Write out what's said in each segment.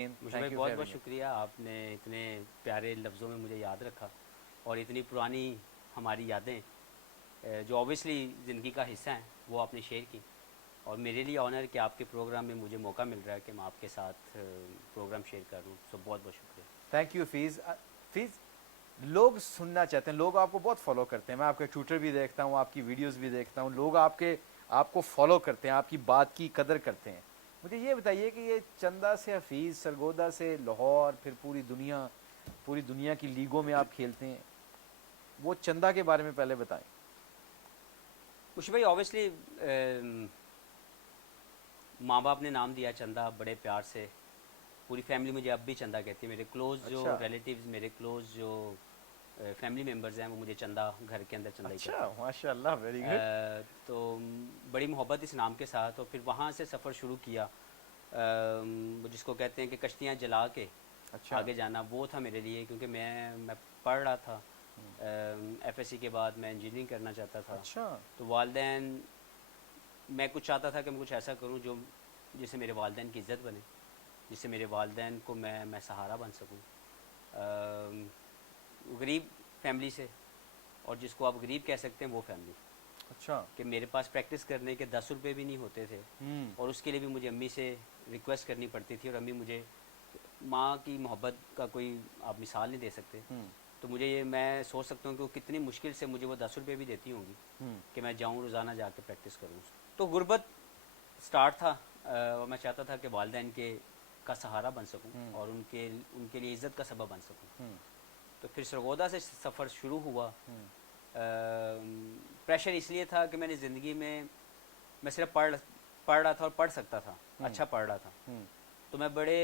مجھے بھائی بہت بہت شکریہ، آپ نے اتنے پیارے لفظوں میں مجھے یاد رکھا اور اتنی پرانی ہماری یادیں جو اوبیسلی زندگی کا حصہ ہیں وہ آپ نے شیئر کی، اور میرے لیے آنر کہ آپ کے پروگرام میں مجھے موقع مل رہا ہے کہ میں آپ کے ساتھ پروگرام شیئر کروں. سو بہت بہت شکریہ. تھینک یو فیض. فیض، لوگ سننا چاہتے ہیں، لوگ آپ کو بہت فالو کرتے ہیں، میں آپ کے ٹویٹر بھی دیکھتا ہوں، آپ کی ویڈیوز بھی دیکھتا ہوں، لوگ آپ کو فالو کرتے ہیں، آپ کی بات کی قدر کرتے ہیں. مجھے یہ بتائیے کہ یہ چندہ سے حفیظ، سرگودا سے لاہور، پھر پوری دنیا کی لیگوں میں آپ کھیلتے ہیں، وہ چندہ کے بارے میں پہلے بتائیں. خوشی بھائی اوبیسلی ماں باپ نے نام دیا چندہ بڑے پیار سے، پوری فیملی مجھے اب بھی چندہ کہتی ہے. میرے کلوز جو اچھا ریلیٹیوز، میرے کلوز جو فیملی ممبرز ہیں وہ مجھے چندہ گھر کے اندر چندہ ہی کہتے اچھا، ہیں. ماشاء اللہ، ویری گڈ. تو بڑی محبت اس نام کے ساتھ، اور پھر وہاں سے سفر شروع کیا جس کو کہتے ہیں کہ کشتیاں جلا کے اچھا آگے جانا. وہ تھا میرے لیے، کیونکہ میں پڑھ رہا تھا ایف ایس سی کے بعد میں انجینئرنگ کرنا چاہتا تھا. اچھا تو والدین، میں کچھ چاہتا تھا کہ میں کچھ ایسا کروں جس سے میرے والدین کی عزت بنے، جس سے میرے والدین کو میں سہارا بن سکوں. غریب فیملی سے، اور جس کو آپ غریب کہہ سکتے ہیں وہ فیملی، اچھا. کہ میرے پاس پریکٹس کرنے کے 10 روپے بھی نہیں ہوتے تھے، اور اس کے لیے بھی مجھے امی سے ریکویسٹ کرنی پڑتی تھی. اور امی مجھے، ماں کی محبت کا کوئی آپ مثال نہیں دے سکتے. تو مجھے یہ، میں سوچ سکتا ہوں کہ وہ کتنی مشکل سے مجھے وہ 10 روپے بھی دیتی ہوں گی کہ میں جاؤں روزانہ جا کے پریکٹس کروں. تو غربت سٹارٹ تھا، اور میں چاہتا تھا کہ والدین کا سہارا بن سکوں اور ان کے لیے عزت کا سبب بن سکوں. تو پھر سرگودا سے سفر شروع ہوا. پریشر اس لیے تھا کہ میں نے زندگی میں صرف پڑھ رہا تھا اور پڑھ سکتا تھا، اچھا پڑھ رہا تھا. تو میں بڑے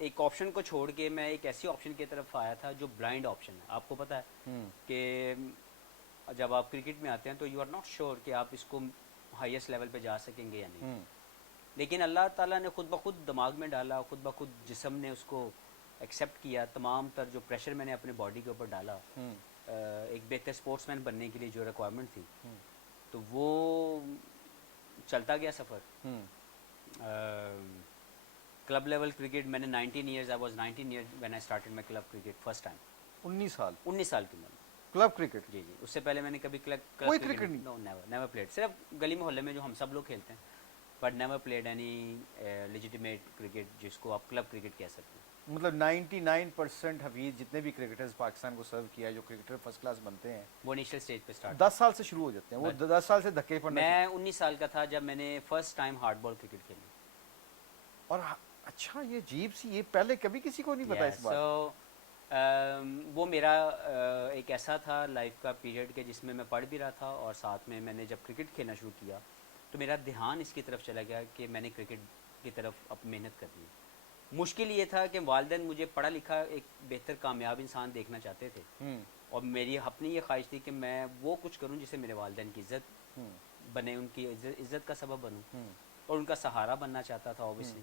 ایک آپشن کو چھوڑ کے میں ایک ایسی آپشن کی طرف آیا تھا جو بلائنڈ آپشن ہے. آپ کو پتہ ہے کہ جب آپ کرکٹ میں آتے ہیں تو یو آر ناٹ شیور کہ آپ اس کو ہائیسٹ لیول پہ جا سکیں گے یا نہیں. لیکن اللہ تعالیٰ نے خود بخود دماغ میں ڈالا، خود بخود جسم نے اس کو ایکسیپٹ کیا. تمام تر جو پریشر میں نے اپنے باڈی کے اوپر ڈالا ایک بہتر اسپورٹس مین بننے کے لیے جو ریکوائرمنٹ تھی، تو وہ چلتا گیا سفر. کلب لیول کرکٹ میں نے 19 years, I was 19 years when I started my club cricket first time. 19 سال 19 سال کی عمر میں. Club cricket? جی جی، اس سے پہلے میں نے کبھی کلب کوئی کرکٹ کرکٹ نہیں؟ نو، نیور پلیڈ. صرف گلی محلے میں جو ہم سب لوگ کھیلتے ہیں، but never played any legitimate cricket جس کو آپ کلب کرکٹ کہہ سکتے ہیں. مطلب 99% حفیظ جتنے بھی کرکٹرز پاکستان کو سرو کیا ہے، جو کرکٹر فرسٹ کلاس بنتے ہیں، وہ انیشل اسٹیج پہ اسٹارٹ 10 سال سے شروع ہو جاتے ہیں. وہ 10 سال سے دھکے پڑنا میں 19 سال کا تھا جب میں نے first time hard ball cricket کھیلی. اور اچھا، یہ عجیب سی، یہ پہلے کبھی کسی کو نہیں پتا اس بات. سو وہ میرا ایک ایسا تھا لائف کا پیریڈ کہ جس میں میں پڑھ بھی رہا تھا، اور ساتھ میں نے جب کرکٹ کھیلنا شروع کیا تو میرا دھیان اس کی طرف چلا گیا کہ میں نے کرکٹ کی طرف اب محنت کرنی ہے. مشکل یہ تھا کہ والدین مجھے پڑھا لکھا ایک بہتر کامیاب انسان دیکھنا چاہتے تھے، اور میری اپنی یہ خواہش تھی کہ میں وہ کچھ کروں جس سے میرے والدین کی عزت بنے، ان کی عزت کا سبب بنوں، اور ان کا سہارا بننا چاہتا تھا اوبیسلی.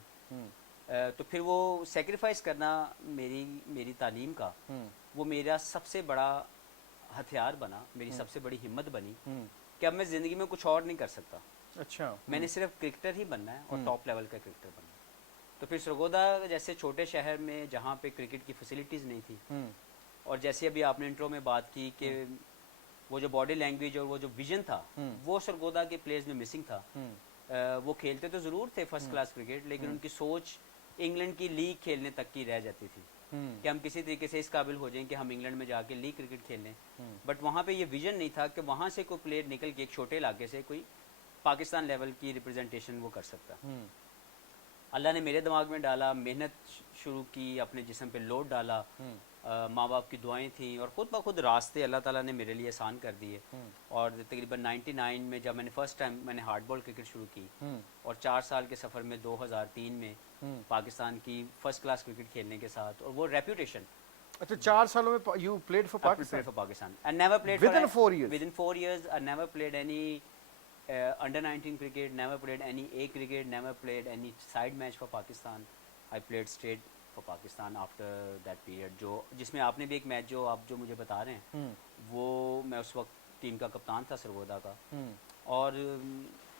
تو پھر وہ سیکریفائس کرنا میری تعلیم کا، وہ میرا سب سے بڑا ہتھیار بنا، میری سب سے بڑی ہمت بنی کہ اب میں زندگی میں کچھ اور نہیں کر سکتا. اچھا. میں نے صرف کرکٹر ہی بننا ہے، اور ٹاپ لیول کا کرکٹر بننا ہے. تو پھر سرگودا جیسے چھوٹے شہر میں جہاں پہ کرکٹ کی فیسلٹیز نہیں تھی، اور جیسے ابھی آپ نے انٹرو میں بات کی کہ وہ جو باڈی لینگویج اور وہ جو ویژن تھا وہ سرگودا کے پلیئرز میں مسنگ تھا. وہ کھیلتے تو ضرور تھے فرسٹ کلاس کرکٹ، لیکن ان کی سوچ انگلینڈ کی لیگ کھیلنے تک کی رہ جاتی تھی کہ ہم کسی طریقے سے اس قابل ہو جائیں کہ ہم انگلینڈ میں جا کے لیگ کرکٹ کھیل لیں. بٹ وہاں پہ یہ ویژن نہیں تھا کہ وہاں سے کوئی پلیئر نکل کے ایک چھوٹے علاقے سے کوئی پاکستان لیول کی ریپرزنٹیشن وہ کر سکتا. اللہ نے میرے دماغ میں ڈالا، محنت شروع کی، اپنے جسم پہ لوڈ ڈالا، ماں باپ کی دعائیں تھیں، اور خود بخود راستے اللہ تعالیٰ نے میرے لیے آسان کر دیے. اور تقریباً 99 میں جب میں نے فرسٹ ٹائم میں نے ہارڈ بال کرکٹ شروع کی، اور 4 سال کے سفر میں 2003 میں پاکستان کی فرسٹ کلاس کرکٹ کھیلنے کے ساتھ، اور وہ ریپوٹیشن. اچھا، 4 سالوں میں you played for Pakistan? for Pakistan. I never played for Within 4 years? within 4 years. I never played any under 19 cricket. Never played any A cricket. Never played any side match for Pakistan. I played straight for Pakistan after that period. جس میں آپ نے بھی ایک match جو مجھے بتا رہے ہیں، وہ میں اس وقت ٹیم کا کپتان تھا سرگودا کا. اور